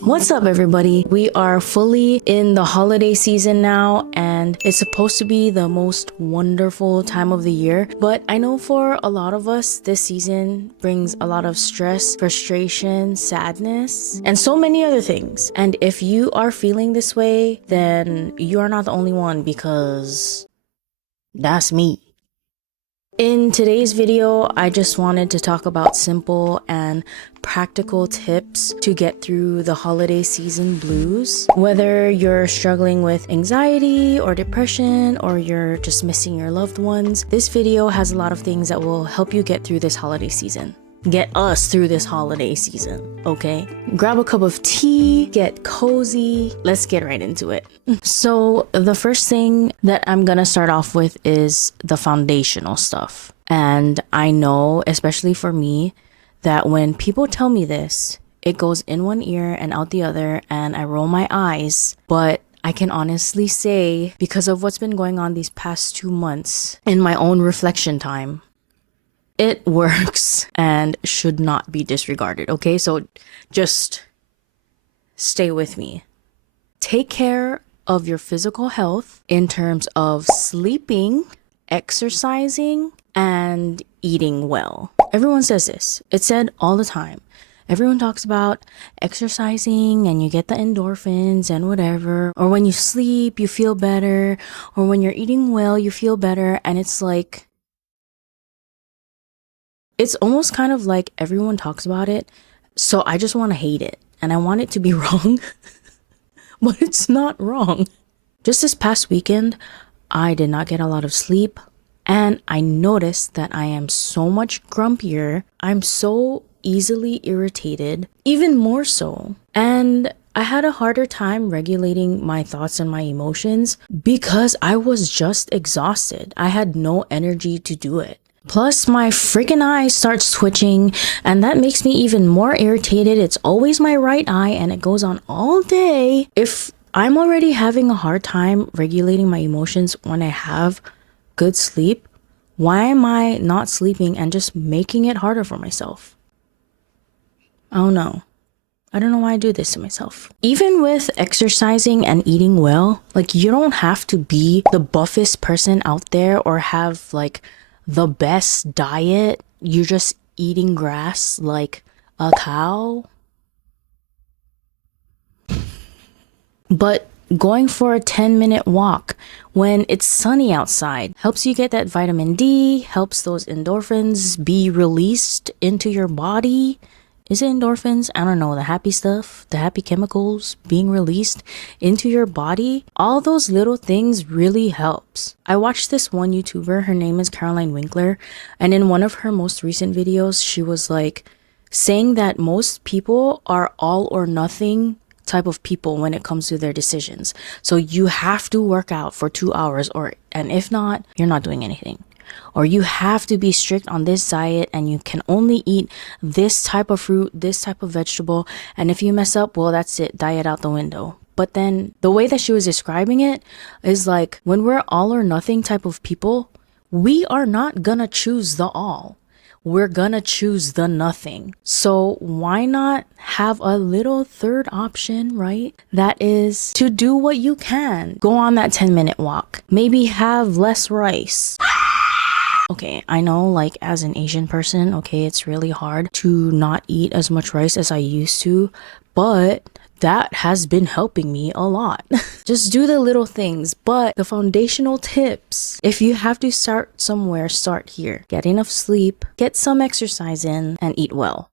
What's up, everybody? We are fully in the holiday season now, and it's supposed to be the most wonderful time of the year. But I know for a lot of us, this season brings a lot of stress, frustration, sadness, and so many other things. And if you are feeling this way, then you are not the only one, because that's me. In today's video, I just wanted to talk about simple and practical tips to get through the holiday season blues. Whether you're struggling with anxiety or depression, or you're just missing your loved ones, this video has a lot of things that will help you get through this holiday season. Get us through this holiday season, okay? Grab a cup of tea, get cozy. Let's get right into it. So the first thing that I'm gonna start off with is the foundational stuff. And I know, especially for me, that when people tell me this, it goes in one ear and out the other, and I roll my eyes. But I can honestly say, because of what's been going on these past 2 months in my own reflection time, it works and should not be disregarded, okay? So just stay with me. Take care of your physical health in terms of sleeping, exercising, and eating well. Everyone says this. It's said all the time. Everyone talks about exercising and you get the endorphins and whatever, or when you sleep, you feel better, or when you're eating well, you feel better. And it's like, it's almost kind of like everyone talks about it, so I just want to hate it, and I want it to be wrong, but it's not wrong. Just this past weekend, I did not get a lot of sleep, and I noticed that I am so much grumpier. I'm so easily irritated, even more so. And I had a harder time regulating my thoughts and my emotions because I was just exhausted. I had no energy to do it. Plus, my freaking eye starts twitching, and that makes me even more irritated. It's always my right eye, and it goes on all day. If I'm already having a hard time regulating my emotions when I have good sleep, why am I not sleeping and just making it harder for myself? I don't know. I don't know why I do this to myself. Even with exercising and eating well, like, you don't have to be the buffest person out there or have like the best diet. You're just eating grass like a cow. But going for a 10-minute walk when it's sunny outside helps you get that vitamin D, helps those endorphins be released into your body. Is it endorphins? I don't know. The happy stuff, the happy chemicals being released into your body. All those little things really helps. I watched this one YouTuber, her name is Caroline Winkler, and in one of her most recent videos, she was like saying that most people are all or nothing type of people when it comes to their decisions. So you have to work out for 2 hours, and if not, you're not doing anything. Or you have to be strict on this diet and you can only eat this type of fruit, this type of vegetable, and if you mess up, well, that's it, diet out the window. But then the way that she was describing it is like, when we're all or nothing type of people, we are not gonna choose the all. We're gonna choose the nothing. So why not have a little third option, right? That is to do what you can. Go on that 10-minute walk. Maybe have less rice. Okay, I know, like, as an Asian person, okay, it's really hard to not eat as much rice as I used to, but that has been helping me a lot. Just do the little things, but the foundational tips, if you have to start somewhere, start here. Get enough sleep, get some exercise in, and eat well.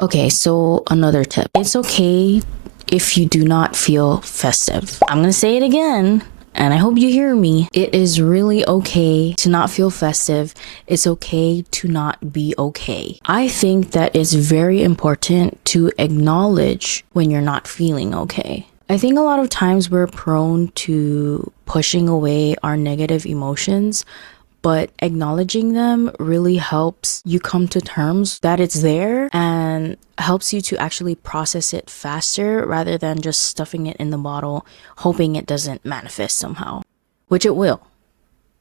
Okay, so another tip. It's okay if you do not feel festive. I'm gonna say it again, and I hope you hear me. It is really okay to not feel festive. It's okay to not be okay. I think that it's very important to acknowledge when you're not feeling okay. I think a lot of times we're prone to pushing away our negative emotions, but acknowledging them really helps you come to terms that it's there and helps you to actually process it faster rather than just stuffing it in the bottle, hoping it doesn't manifest somehow, which it will.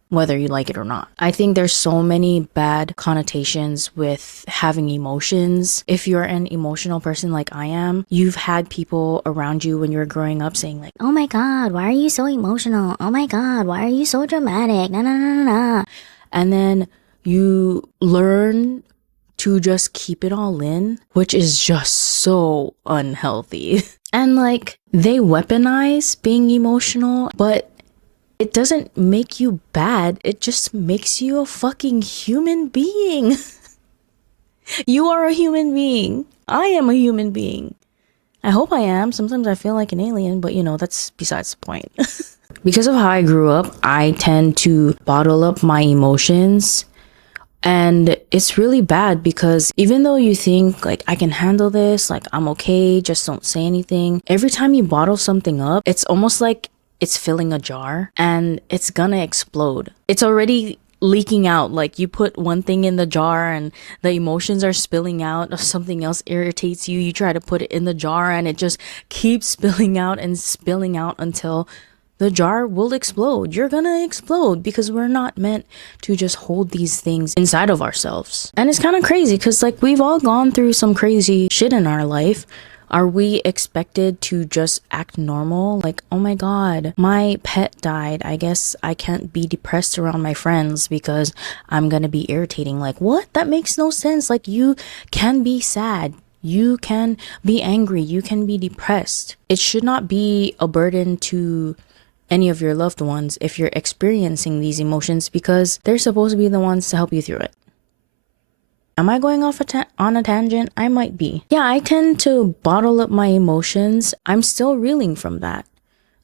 whether you like it or not. I think there's so many bad connotations with having emotions. If you're an emotional person like I am, you've had people around you when you were growing up saying like, oh my God, why are you so emotional? Oh my God, why are you so dramatic? Na na na na na. And then you learn to just keep it all in, which is just so unhealthy. And like, they weaponize being emotional, but it doesn't make you bad. It just makes you a fucking human being. You are a human being. I am a human being. I hope I am. Sometimes I feel like an alien, but you know, that's besides the point. Because of how I grew up, I tend to bottle up my emotions. And it's really bad because even though you think like I can handle this, like I'm okay, just don't say anything. Every time you bottle something up, it's almost like it's filling a jar and it's gonna explode. It's already leaking out. Like you put one thing in the jar and the emotions are spilling out. Or something else irritates you. You try to put it in the jar and it just keeps spilling out until the jar will explode. You're gonna explode because we're not meant to just hold these things inside of ourselves. And it's kind of crazy because like we've all gone through some crazy shit in our life. Are we expected to just act normal? Like, oh my God, my pet died. I guess I can't be depressed around my friends because I'm gonna be irritating. Like, what? That makes no sense. Like, you can be sad. You can be angry. You can be depressed. It should not be a burden to any of your loved ones if you're experiencing these emotions because they're supposed to be the ones to help you through it. Am I going off on a tangent? I might be. Yeah, I tend to bottle up my emotions. I'm still reeling from that.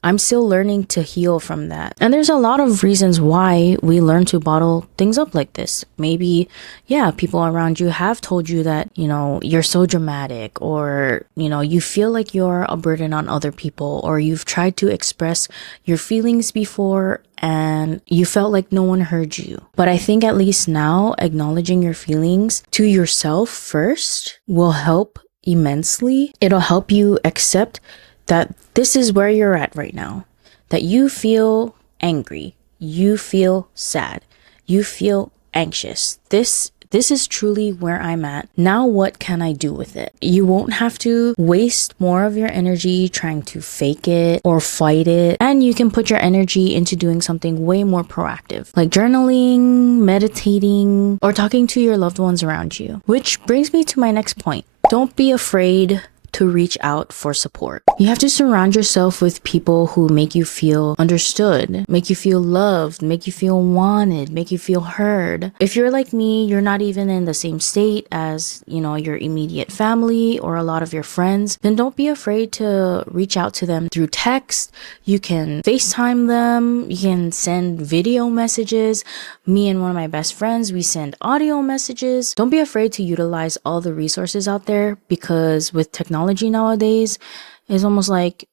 I'm still learning to heal from that. And there's a lot of reasons why we learn to bottle things up like this. Maybe, yeah, people around you have told you that, you know, you're so dramatic or, you know, you feel like you're a burden on other people or you've tried to express your feelings before and you felt like no one heard you. But I think at least now acknowledging your feelings to yourself first will help immensely. It'll help you accept that this is where you're at right now, that you feel angry, you feel sad, you feel anxious. This is truly where I'm at. Now what can I do with it? You won't have to waste more of your energy trying to fake it or fight it. And you can put your energy into doing something way more proactive, like journaling, meditating, or talking to your loved ones around you. Which brings me to my next point. Don't be afraid to reach out for support. You have to surround yourself with people who make you feel understood, make you feel loved, make you feel wanted, make you feel heard. If you're like me, you're not even in the same state as, you know, your immediate family or a lot of your friends, then don't be afraid to reach out to them through text. You can FaceTime them, you can send video messages. Me and one of my best friends, we send audio messages. Don't be afraid to utilize all the resources out there because with technology nowadays, it's almost like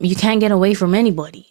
you can't get away from anybody.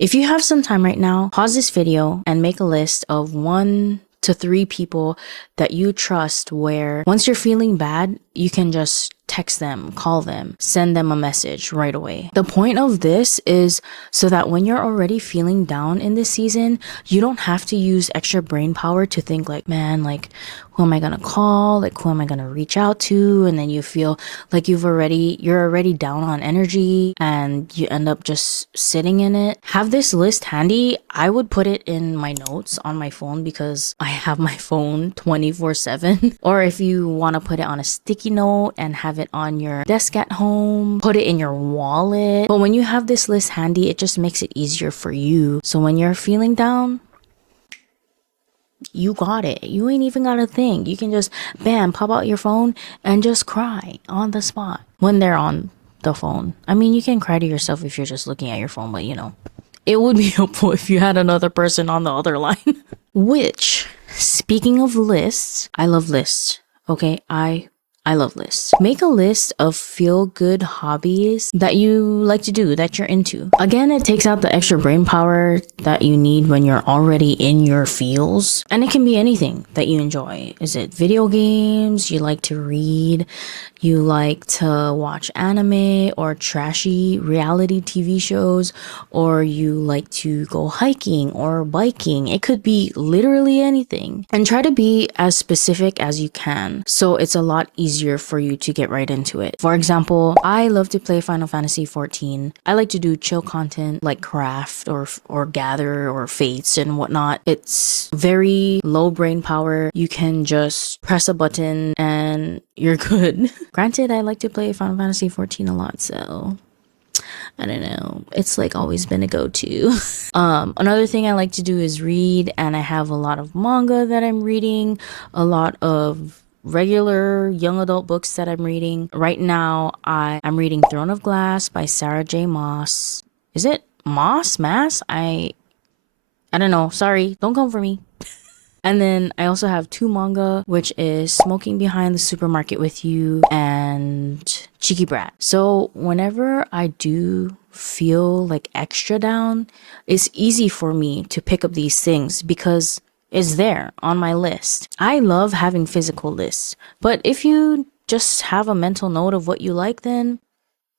If you have some time right now, pause this video and make a list of 1 to 3 people that you trust where once you're feeling bad, you can just text them, call them, send them a message right away. The point of this is so that when you're already feeling down in this season, you don't have to use extra brain power to think like, man, like, who am I gonna call? Like, who am I gonna reach out to? And then you feel like you're already down on energy and you end up just sitting in it. Have this list handy. I would put it in my notes on my phone because I have my phone 24/7. Or if you want to put it on a sticky note and have it on your desk at home, put it in your wallet. But when you have this list handy, it just makes it easier for you. So when you're feeling down, you got it. You ain't even got a thing. You can just bam, pop out your phone and just cry on the spot when they're on the phone. I mean, you can cry to yourself if you're just looking at your phone, but you know, it would be helpful if you had another person on the other line. Which, speaking of lists, I love lists. Okay, I I love lists. Make a list of feel-good hobbies that you like to do, that you're into. Again, it takes out the extra brain power that you need when you're already in your feels. And it can be anything that you enjoy. Is it video games? You like to read? You like to watch anime or trashy reality TV shows? Or you like to go hiking or biking? It could be literally anything. And try to be as specific as you can, so it's a lot easier for you to get right into it. For example, I love to play Final Fantasy 14. I like to do chill content like craft or gather or fates and whatnot. It's very low brain power. You can just press a button and you're good. Granted, I like to play Final Fantasy 14 a lot, so I don't know. It's like always been a go-to. Another thing I like to do is read, and I have a lot of manga that I'm reading, a lot of regular young adult books that I'm reading. Right now, I'm reading Throne of Glass by Sarah J. Maas. Is it Moss? Mass? I don't know. Sorry. Don't come for me. And then I also have two manga, which is Smoking Behind the Supermarket with You and Cheeky Brat. So whenever I do feel like extra down, it's easy for me to pick up these things because it's there on my list. I love having physical lists, but if you just have a mental note of what you like, then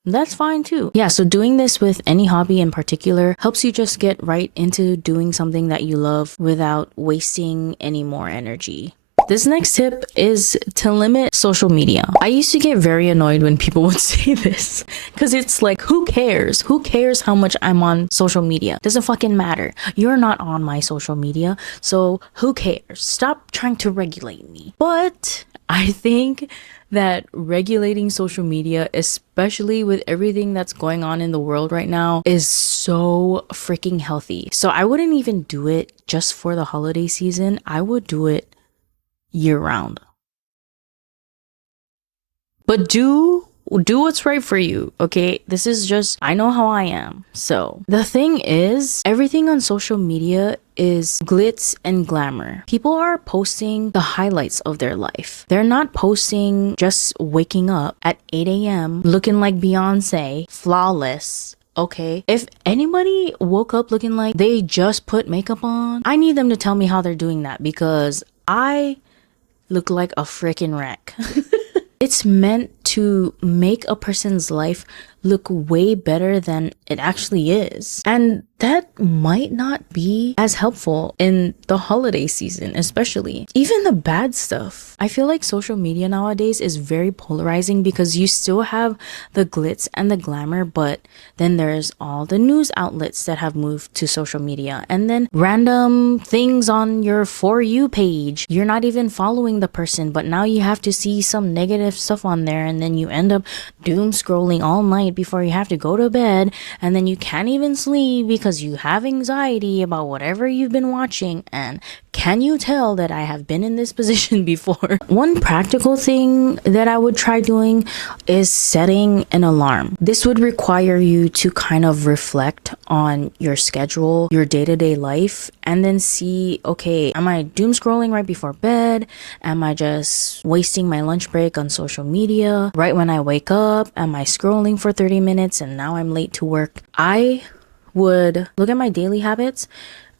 that's fine too. Yeah, so doing this with any hobby in particular helps you just get right into doing something that you love without wasting any more energy. This next tip is to limit social media. I used to get very annoyed when people would say this because it's like, who cares? Who cares how much I'm on social media? Doesn't fucking matter. You're not on my social media, so who cares? Stop trying to regulate me. But I think that regulating social media, especially with everything that's going on in the world right now, is so freaking healthy. So I wouldn't even do it just for the holiday season. I would do it year round. But do what's right for you, okay? This is just, I know how I am. So the thing is, everything on social media is glitz and glamour. People are posting the highlights of their life. They're not posting just waking up at 8 a.m. looking like Beyonce, flawless. Okay, if anybody woke up looking like they just put makeup on, I need them to tell me how they're doing that because I look like a freaking wreck. It's meant to make a person's life look way better than it actually is. And that might not be as helpful in the holiday season, especially. Even the bad stuff. I feel like social media nowadays is very polarizing because you still have the glitz and the glamour, but then there's all the news outlets that have moved to social media, and then random things on your For You page. You're not even following the person, but now you have to see some negative stuff on there, and then you end up doom scrolling all night before you have to go to bed, and then you can't even sleep because you have anxiety about whatever you've been watching. And can you tell that I have been in this position before? One practical thing that I would try doing is setting an alarm. This would require you to kind of reflect on your schedule, your day-to-day life, and then see, okay, am I doom scrolling right before bed? Am I just wasting my lunch break on social media? Right when I wake up, am I scrolling for 30 minutes and now I'm late to work? I would look at my daily habits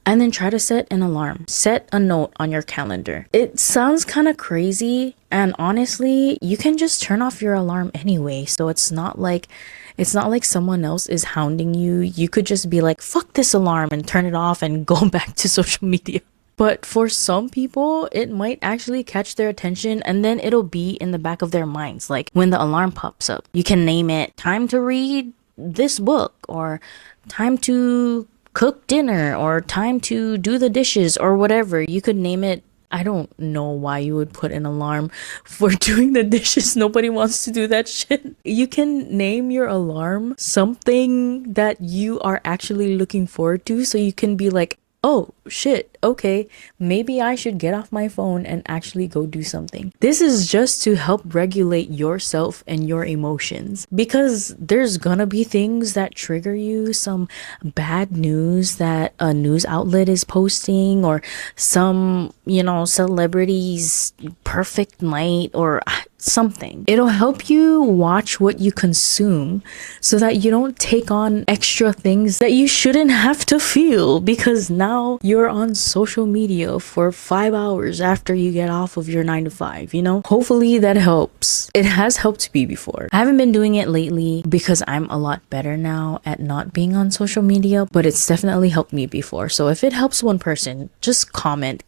and then try to set an alarm. Set a note on your calendar. It sounds kind of crazy, and honestly, you can just turn off your alarm anyway, so it's not like someone else is hounding you. You could just be like, fuck this alarm, and turn it off and go back to social media. But for some people, it might actually catch their attention, and then it'll be in the back of their minds. Like when the alarm pops up, you can name it time to read this book, or time to cook dinner, or time to do the dishes, or whatever. You could name it. I don't know why you would put an alarm for doing the dishes. Nobody wants to do that shit. You can name your alarm something that you are actually looking forward to, so you can be like, oh shit, okay, maybe I should get off my phone and actually go do something. This is just to help regulate yourself and your emotions, because there's gonna be things that trigger you, some bad news that a news outlet is posting, or some, celebrity's perfect night, or something. It'll help you watch what you consume so that you don't take on extra things that you shouldn't have to feel, because now you're on social media for 5 hours after you get off of your 9 to 5, you know? Hopefully that helps. It has helped me before. I haven't been doing it lately because I'm a lot better now at not being on social media, but it's definitely helped me before. So if it helps one person, just comment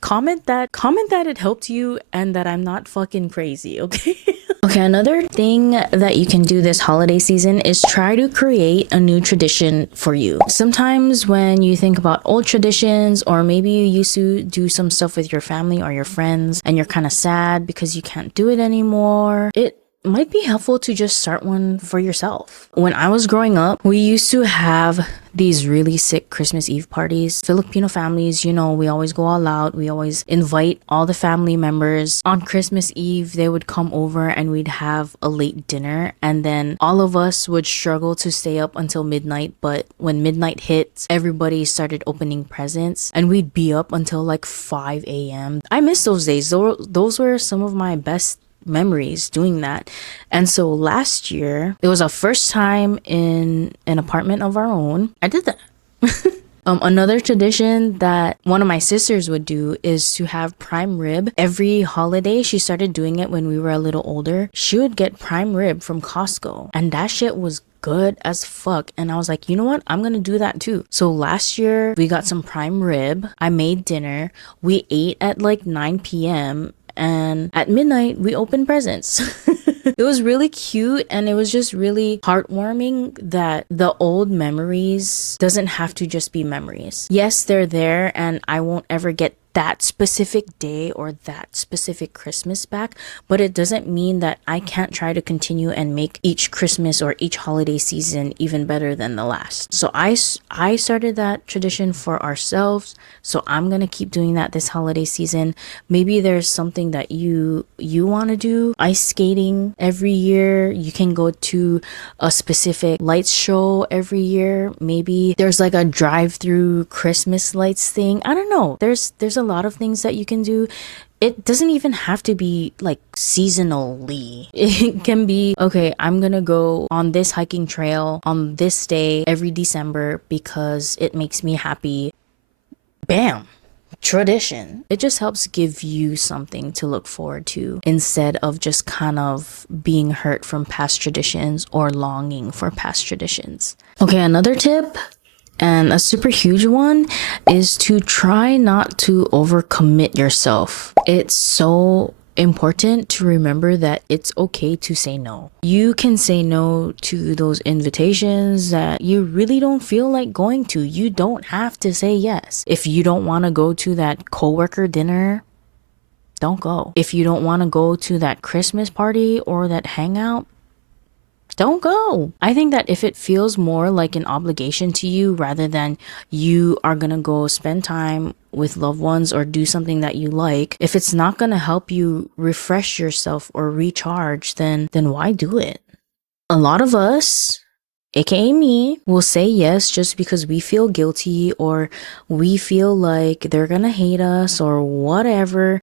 that it helped you and that I'm not fucking crazy, okay? Okay, another thing that you can do this holiday season is try to create a new tradition for you. Sometimes when you think about old traditions, or maybe you used to do some stuff with your family or your friends and you're kind of sad because you can't do it anymore, it might be helpful to just start one for yourself. When I was growing up, we used to have these really sick Christmas Eve parties. Filipino families, you know, we always go all out. We always invite all the family members. On Christmas Eve, they would come over and we'd have a late dinner, and then all of us would struggle to stay up until midnight. But when midnight hit, everybody started opening presents and we'd be up until like 5 a.m. I miss those days. Those were some of my best memories doing that. And so last year, it was our first time in an apartment of our own. I did that. Another tradition that one of my sisters would do is to have prime rib every holiday. She started doing it when we were a little older. She would get prime rib from Costco, and that shit was good as fuck. And I was like, you know what? I'm gonna do that too. So last year we got some prime rib. I made dinner. We ate at like 9 p.m. and at midnight we opened presents. It was really cute, and it was just really heartwarming that the old memories doesn't have to just be memories. Yes, they're there, and I won't ever get that specific day or that specific Christmas back, but it doesn't mean that I can't try to continue and make each Christmas or each holiday season even better than the last. So I started that tradition for ourselves, so I'm gonna keep doing that this holiday season. Maybe there's something that you want to do. Ice skating every year. You can go to a specific lights show every year. Maybe there's like a drive-through Christmas lights thing. I don't know. There's a lot of things that you can do. It doesn't even have to be like seasonally. It can be, okay, I'm gonna go on this hiking trail on this day every December because it makes me happy. Bam. Tradition. It just helps give you something to look forward to instead of just kind of being hurt from past traditions or longing for past traditions. Okay, another tip, and a super huge one, is to try not to overcommit yourself. It's so important to remember that it's okay to say no. You can say no to those invitations that you really don't feel like going to. You don't have to say yes. If you don't want to go to that coworker dinner, don't go. If you don't want to go to that Christmas party or that hangout, don't go. I think that if it feels more like an obligation to you rather than you are gonna go spend time with loved ones or do something that you like, if it's not gonna help you refresh yourself or recharge, then why do it? A lot of us, aka me, will say yes just because we feel guilty or we feel like they're gonna hate us or whatever.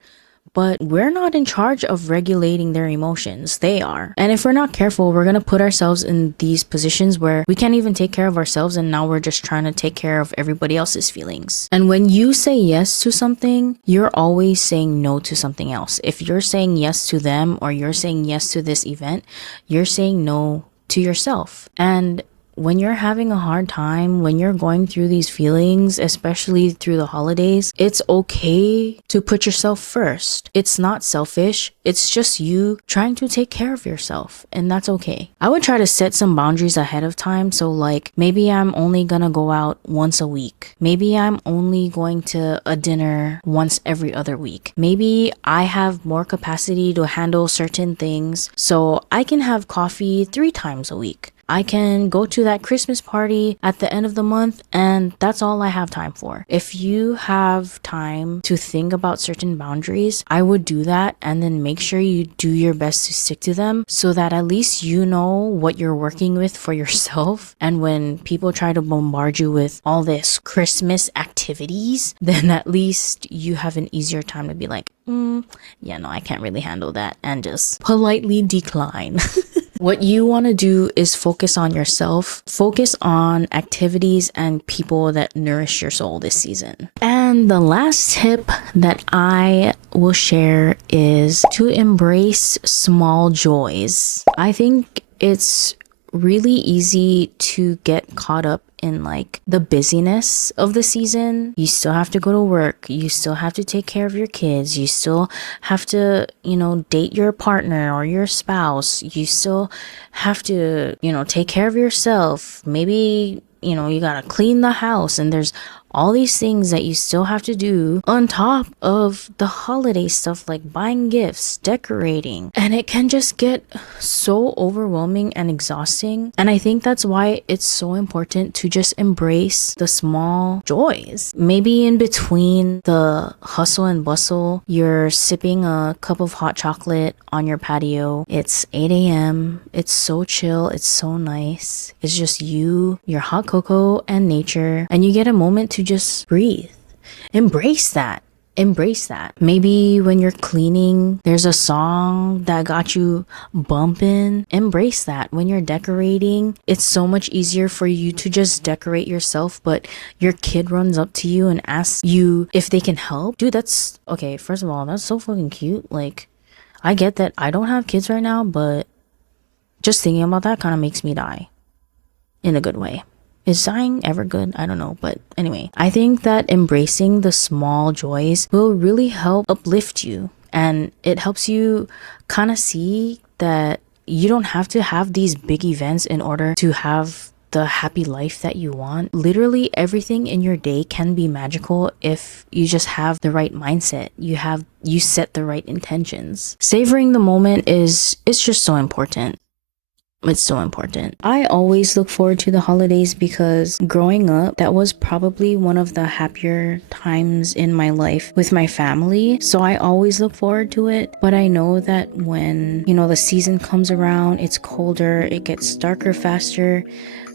But we're not in charge of regulating their emotions. They are. And if we're not careful, we're going to put ourselves in these positions where we can't even take care of ourselves, and now we're just trying to take care of everybody else's feelings. And when you say yes to something, you're always saying no to something else. If you're saying yes to them or you're saying yes to this event, you're saying no to yourself. And when you're having a hard time, when you're going through these feelings, especially through the holidays, it's okay to put yourself first. It's not selfish. It's just you trying to take care of yourself, and that's okay. I would try to set some boundaries ahead of time. So like, maybe I'm only gonna go out once a week. Maybe I'm only going to a dinner once every other week. Maybe I have more capacity to handle certain things, so I can have coffee 3 times a week. I can go to that Christmas party at the end of the month, and that's all I have time for. If you have time to think about certain boundaries, I would do that, and then make sure you do your best to stick to them, so that at least you know what you're working with for yourself. And when people try to bombard you with all this Christmas activities, then at least you have an easier time to be like, yeah, no, I can't really handle that, and just politely decline. What you want to do is focus on yourself, focus on activities and people that nourish your soul this season. And the last tip that I will share is to embrace small joys. I think it's really easy to get caught up in like the busyness of the season. You still have to go to work, you still have to take care of your kids, you still have to, date your partner or your spouse, you still have to, take care of yourself. Maybe, you gotta clean the house, and there's all these things that you still have to do on top of the holiday stuff, like buying gifts, decorating, and it can just get so overwhelming and exhausting. And I think that's why it's so important to just embrace the small joys. Maybe in between the hustle and bustle, you're sipping a cup of hot chocolate on your patio. It's 8 a.m. It's so chill, it's so nice. It's just you, your hot cocoa, and nature, and you get a moment to just breathe. Embrace that. Embrace that. Maybe when you're cleaning, there's a song that got you bumping. Embrace that. When you're decorating, it's so much easier for you to just decorate yourself, but your kid runs up to you and asks you if they can help. Dude, that's okay. First of all, that's so fucking cute. Like, I get that I don't have kids right now, but just thinking about that kind of makes me die in a good way. Is dying ever good? I don't know. But anyway, I think that embracing the small joys will really help uplift you. And it helps you kind of see that you don't have to have these big events in order to have the happy life that you want. Literally everything in your day can be magical if you just have the right mindset. You set the right intentions. Savoring the moment it's just so important. It's so important. I always look forward to the holidays because growing up, that was probably one of the happier times in my life with my family. So I always look forward to it. But I know that when, the season comes around, it's colder, it gets darker faster.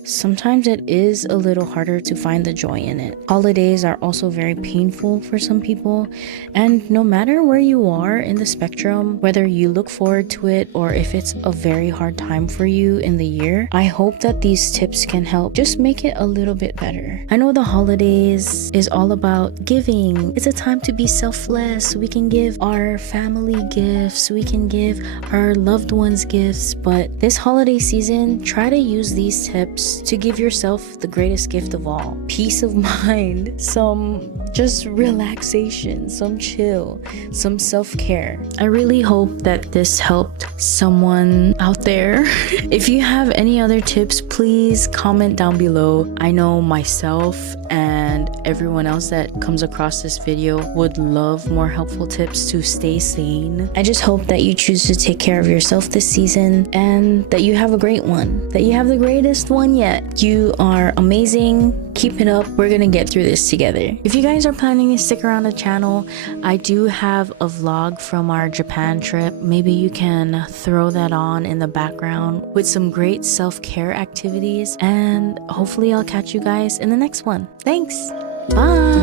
Sometimes it is a little harder to find the joy in it. Holidays are also very painful for some people, and no matter where you are in the spectrum, whether you look forward to it or if it's a very hard time for you in the year, I hope that these tips can help just make it a little bit better. I know the holidays is all about giving. It's a time to be selfless. We can give our family gifts, we can give our loved ones gifts, but this holiday season, try to use these tips to give yourself the greatest gift of all: peace of mind, some just relaxation, some chill, some self-care. I really hope that this helped someone out there. If you have any other tips, please comment down below. I know myself and everyone else that comes across this video would love more helpful tips to stay sane. I just hope that you choose to take care of yourself this season and that you have a great one, that you have the greatest one yet. You are amazing. Keep it up. We're gonna get through this together. If you guys are planning to stick around the channel, I do have a vlog from our Japan trip. Maybe you can throw that on in the background with some great self-care activities, and hopefully I'll catch you guys in the next one. Thanks. Bye.